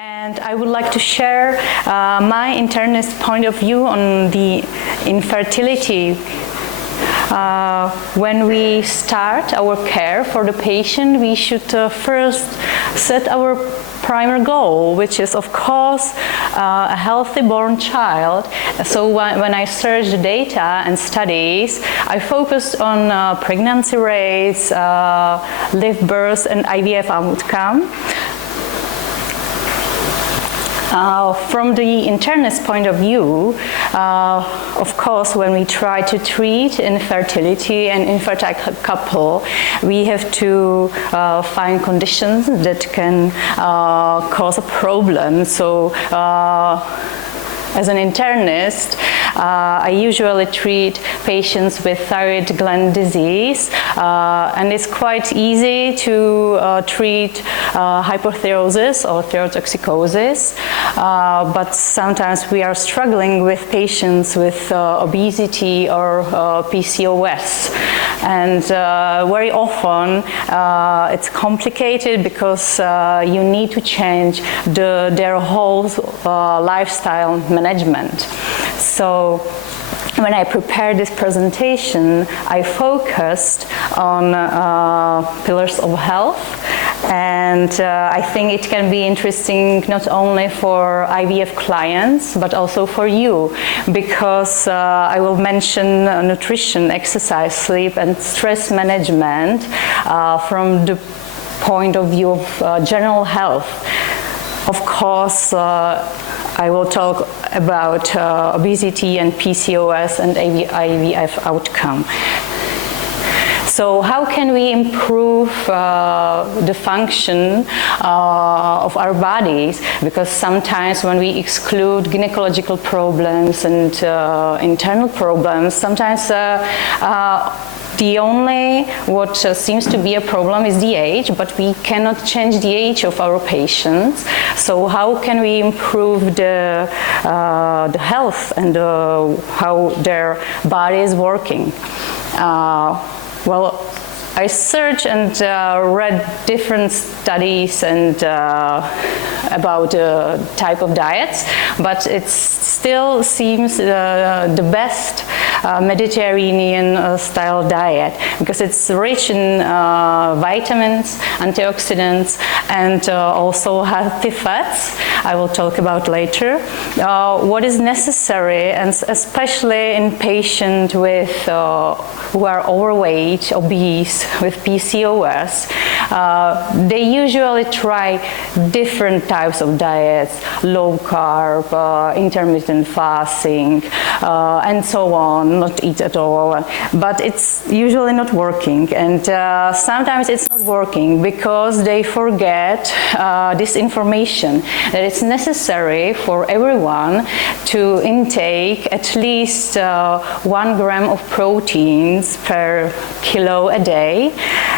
And I would like to share my internist point of view on the infertility. When we start our care for the patient, we should first set our primary goal, which is, of course, a healthy born child. So when I searched the data and studies, I focused on pregnancy rates, live births, and IVF outcome. From the internist point of view, of course, when we try to treat infertility and infertile couple, we have to find conditions that can cause a problem. So, as an internist, I usually treat patients with thyroid gland disease, and it's quite easy to treat hypothyrosis or thyrotoxicosis, but sometimes we are struggling with patients with obesity or PCOS, and very often it's complicated because you need to change their whole lifestyle management. So when I prepared this presentation, I focused on pillars of health, and I think it can be interesting not only for IVF clients but also for you, because I will mention nutrition, exercise, sleep, and stress management from the point of view of general health. Of course, I will talk about obesity and PCOS and IVF outcome. So how can we improve the function of our bodies? Because sometimes when we exclude gynecological problems and internal problems, sometimes the only what seems to be a problem is the age, but we cannot change the age of our patients. So how can we improve the health and how their body is working? Well, I searched and read different studies and about type of diets, but it still seems the best Mediterranean style diet, because it's rich in vitamins, antioxidants, and also healthy fats. I will talk about later. What is necessary, and especially in patients with who are overweight, obese, with PCOS, they usually try different types of diets, low carb, intermittent fasting, and so on, not eat at all. But it's usually not working, and sometimes it's not working because they forget this information, that it's necessary for everyone to intake at least 1 gram of proteins per kilo a day.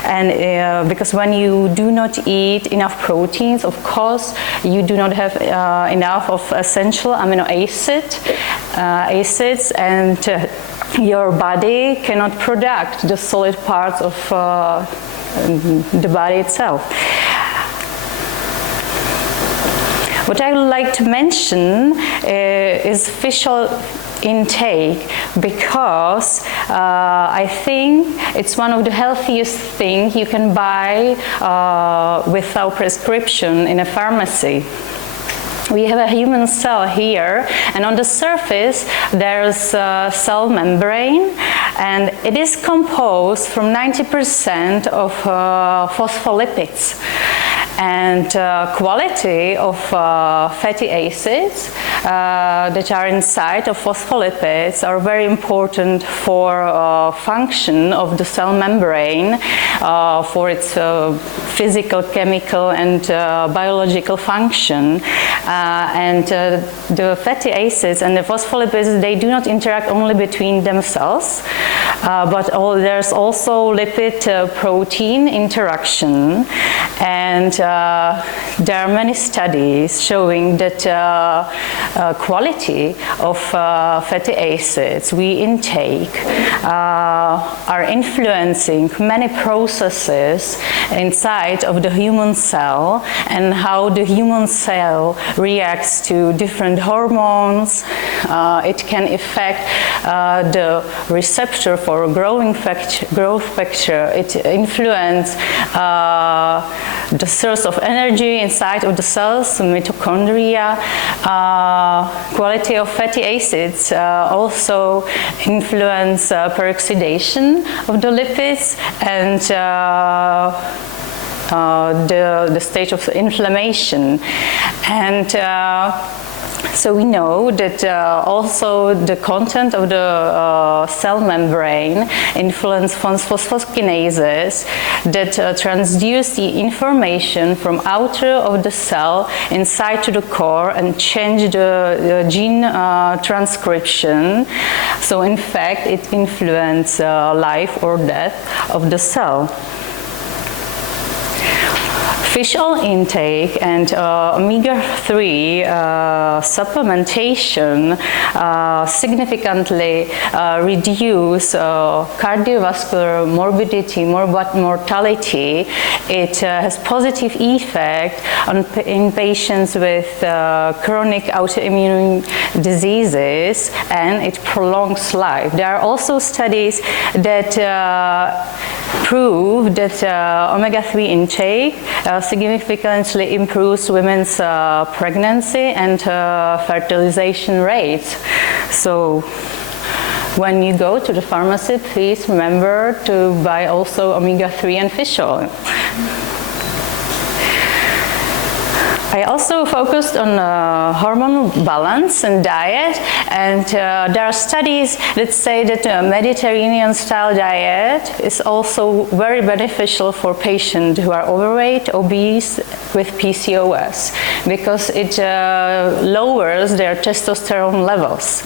And because when you do not eat enough proteins, of course, you do not have enough of essential amino acids, and your body cannot produce the solid parts of the body itself. What I would like to mention is fish oil intake, because I think it's one of the healthiest things you can buy without prescription in a pharmacy. We have a human cell here, and on the surface there's a cell membrane, and it is composed from 90% of phospholipids. And quality of fatty acids that are inside of phospholipids are very important for function of the cell membrane, for its physical, chemical, and biological function. And the fatty acids and the phospholipids, they do not interact only between themselves, but there's also lipid-protein interaction. And there are many studies showing that quality of fatty acids we intake are influencing many processes inside of the human cell, and how the human cell reacts to different hormones. It can affect the receptor for growth factor. It influences the source of energy inside of the cells, mitochondria. Quality of fatty acids also influence peroxidation of the lipids and the stage of inflammation. And so we know that also the content of the cell membrane influence phosphokinases that transduce the information from outer of the cell inside to the core and change the gene transcription. So in fact, it influences life or death of the cell. Fish oil intake and omega-3 supplementation significantly reduce cardiovascular morbidity, mortality. It has positive effect in patients with chronic autoimmune diseases, and it prolongs life. There are also studies that prove that omega-3 intake significantly improves women's pregnancy and fertilization rates. So when you go to the pharmacy, please remember to buy also omega-3 and fish oil. I also focused on hormonal balance and diet, and there are studies that say that a Mediterranean style diet is also very beneficial for patients who are overweight, obese with PCOS, because it lowers their testosterone levels.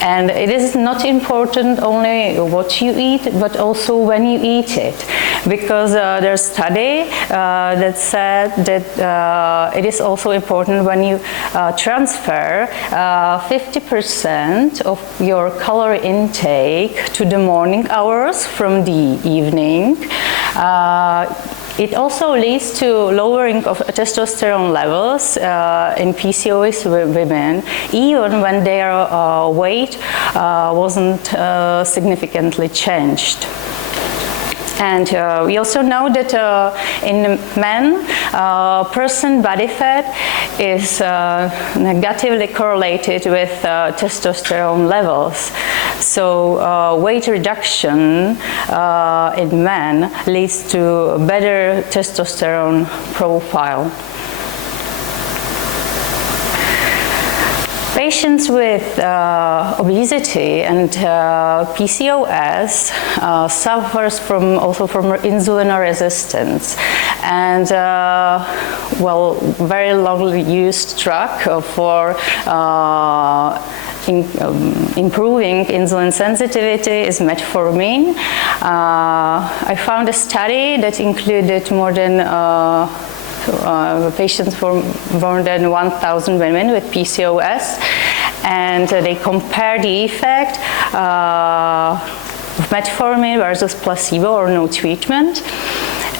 And it is not important only what you eat, but also when you eat it, because there's a study that said that it is also important when you transfer 50% of your calorie intake to the morning hours from the evening. It also leads to lowering of testosterone levels in PCOS women, even when their weight wasn't significantly changed. And we also know that in men, percent body fat is negatively correlated with testosterone levels. So weight reduction in men leads to better testosterone profile. Patients with obesity and PCOS suffers also from insulin resistance, and very long used drug for improving insulin sensitivity is metformin. I found a study that included more than patients for more than 1,000 women with PCOS, and they compare the effect of metformin versus placebo or no treatment.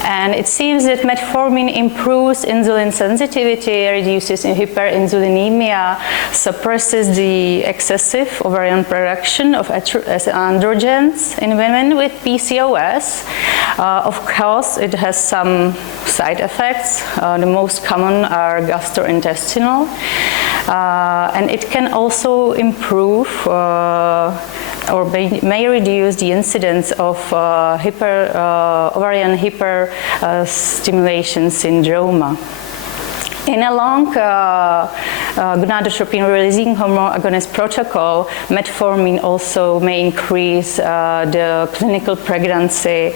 And it seems that metformin improves insulin sensitivity, reduces hyperinsulinemia, suppresses the excessive ovarian production of androgens in women with PCOS. Of course, it has some side effects. The most common are gastrointestinal. And it can also improve or may reduce the incidence of ovarian hyperstimulation syndrome. In a long gonadotropin-releasing hormone agonist protocol, metformin also may increase the clinical pregnancy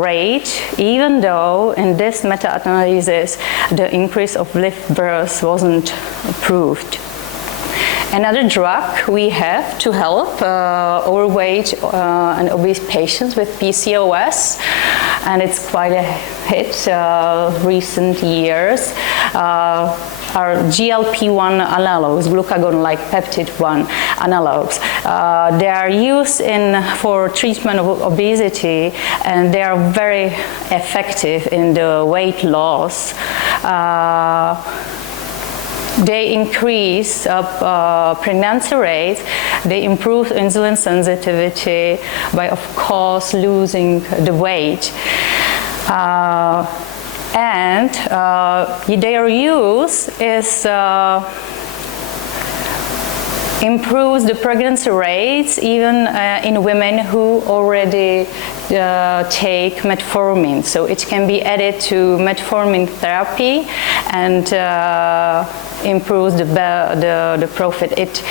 rate, even though in this meta-analysis the increase of live births wasn't proved. Another drug we have to help overweight and obese patients with PCOS and it's quite a hit recent years, are GLP-1 analogs, glucagon-like peptide-1 analogs. They are used for treatment of obesity, and they are very effective in the weight loss. They increase pregnancy rates, they improve insulin sensitivity by, of course, losing the weight. And their use improves the pregnancy rates even in women who already take metformin. So it can be added to metformin therapy and improves the profit.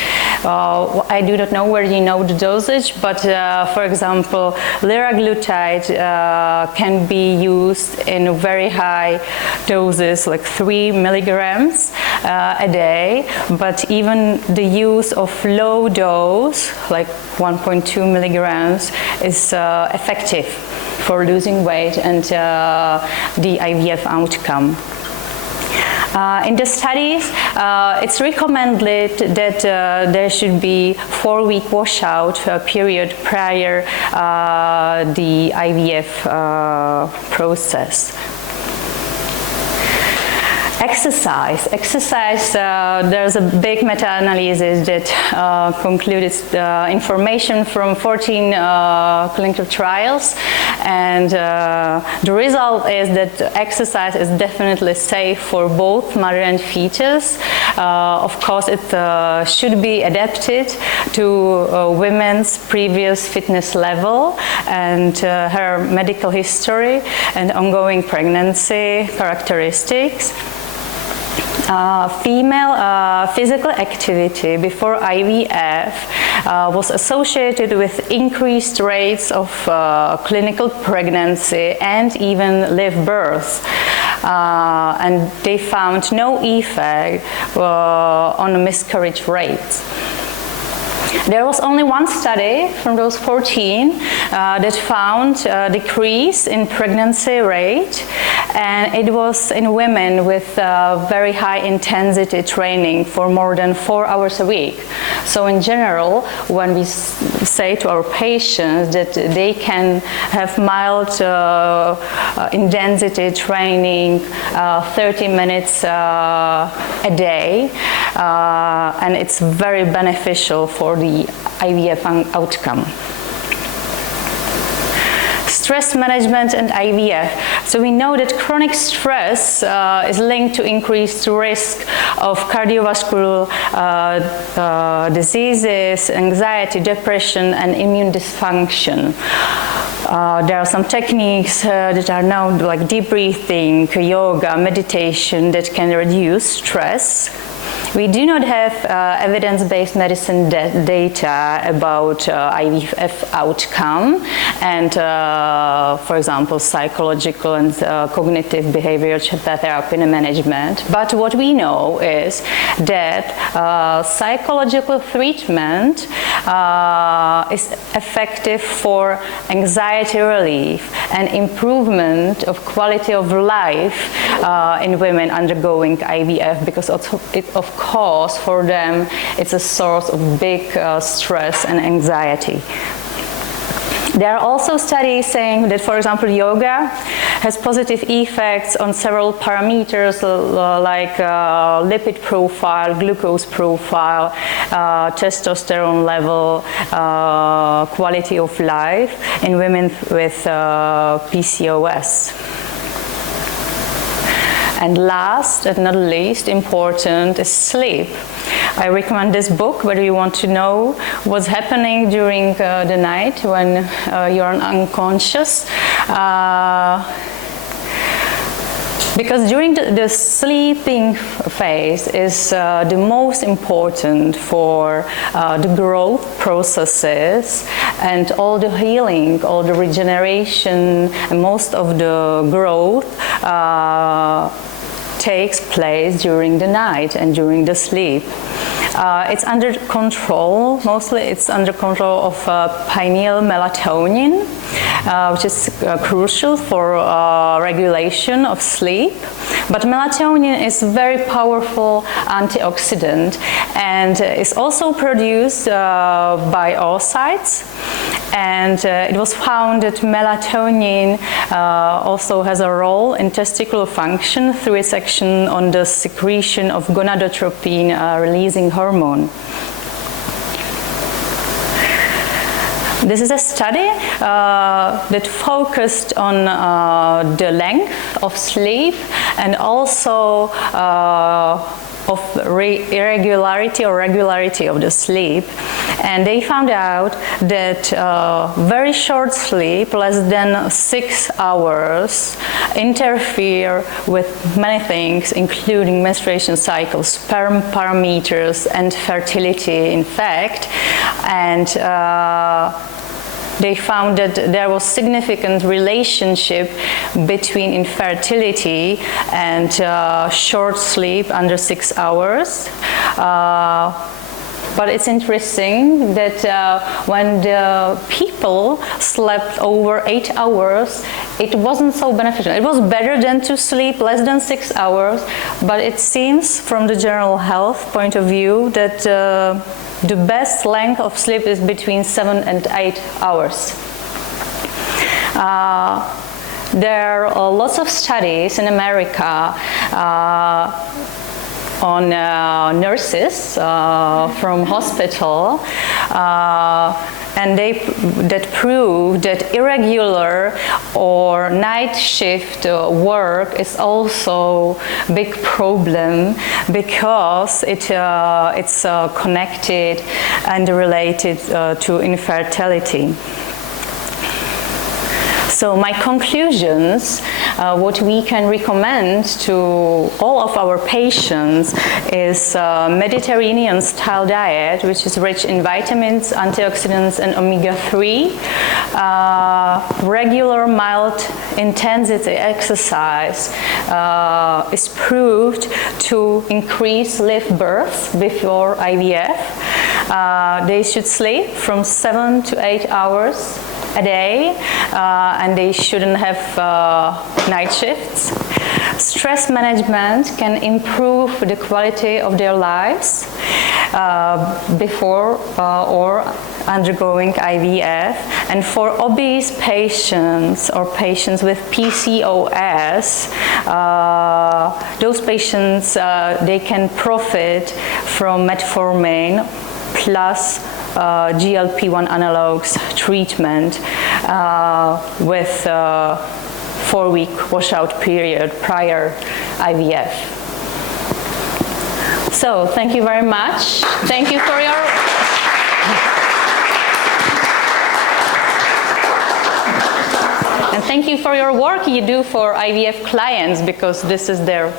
I do not know where you know the dosage, but for example, liraglutide can be used in very high doses, like 3 milligrams a day, but even the use of low dose, like 1.2 milligrams, is effective for losing weight and the IVF outcome. In the studies, it's recommended that there should be 4-week washout period prior the IVF process. Exercise, there's a big meta-analysis that concluded information from 14 clinical trials, and the result is that exercise is definitely safe for both mother and fetus. Of course, it should be adapted to women's previous fitness level and her medical history and ongoing pregnancy characteristics. Female physical activity before IVF was associated with increased rates of clinical pregnancy and even live births. And they found no effect on miscarriage rates. There was only one study from those 14 that found a decrease in pregnancy rate, and it was in women with very high intensity training for more than 4 hours a week. So in general, when we say to our patients that they can have mild intensity training 30 minutes a day, and it's very beneficial for the IVF outcome. Stress management and IVF. So we know that chronic stress is linked to increased risk of cardiovascular diseases, anxiety, depression, and immune dysfunction. There are some techniques that are known, like deep breathing, yoga, meditation, that can reduce stress. We do not have evidence-based medicine data about IVF outcome and, for example, psychological and cognitive behavioral therapy and management. But what we know is that psychological treatment is effective for anxiety relief and improvement of quality of life in women undergoing IVF, because of course, for them, it's a source of big stress and anxiety. There are also studies saying that, for example, yoga has positive effects on several parameters like lipid profile, glucose profile, testosterone level, quality of life in women with PCOS. And last and not least important is sleep. I recommend this book whether you want to know what's happening during the night when you're unconscious. Because during the sleeping phase is the most important for the growth processes and all the healing, all the regeneration, and most of the growth takes place during the night and during the sleep. It's under control, mostly it's under control of pineal melatonin, which is crucial for regulation of sleep. But melatonin is a very powerful antioxidant and is also produced by oocytes. And it was found that melatonin also has a role in testicular function through its action on the secretion of gonadotropin releasing hormone. This is a study that focused on the length of sleep and also of irregularity or regularity of the sleep. And they found out that very short sleep, less than 6 hours, interfere with many things, including menstruation cycles, sperm parameters, and fertility, in fact. And they found that there was significant relationship between infertility and short sleep under 6 hours. But it's interesting that when the people slept over 8 hours, it wasn't so beneficial. It was better than to sleep less than 6 hours, but it seems from the general health point of view that the best length of sleep is between 7 and 8 hours. There are lots of studies in America on nurses from hospital, and that prove that irregular or night shift work is also a big problem because it's connected and related to infertility. So my conclusions, what we can recommend to all of our patients is Mediterranean-style diet, which is rich in vitamins, antioxidants, and omega-3. Regular mild intensity exercise is proved to increase live births before IVF. They should sleep from 7 to 8 hours a day, and they shouldn't have night shifts. Stress management can improve the quality of their lives before or undergoing IVF. And for obese patients or patients with PCOS, those patients, they can profit from metformin plus GLP-1 analogs treatment with 4-week washout period prior IVF. So thank you very much. Thank you for your and thank you for your work you do for IVF clients, because this is their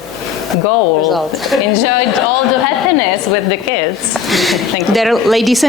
goal. Enjoy all the happiness with the kids. Thank you. Ladies and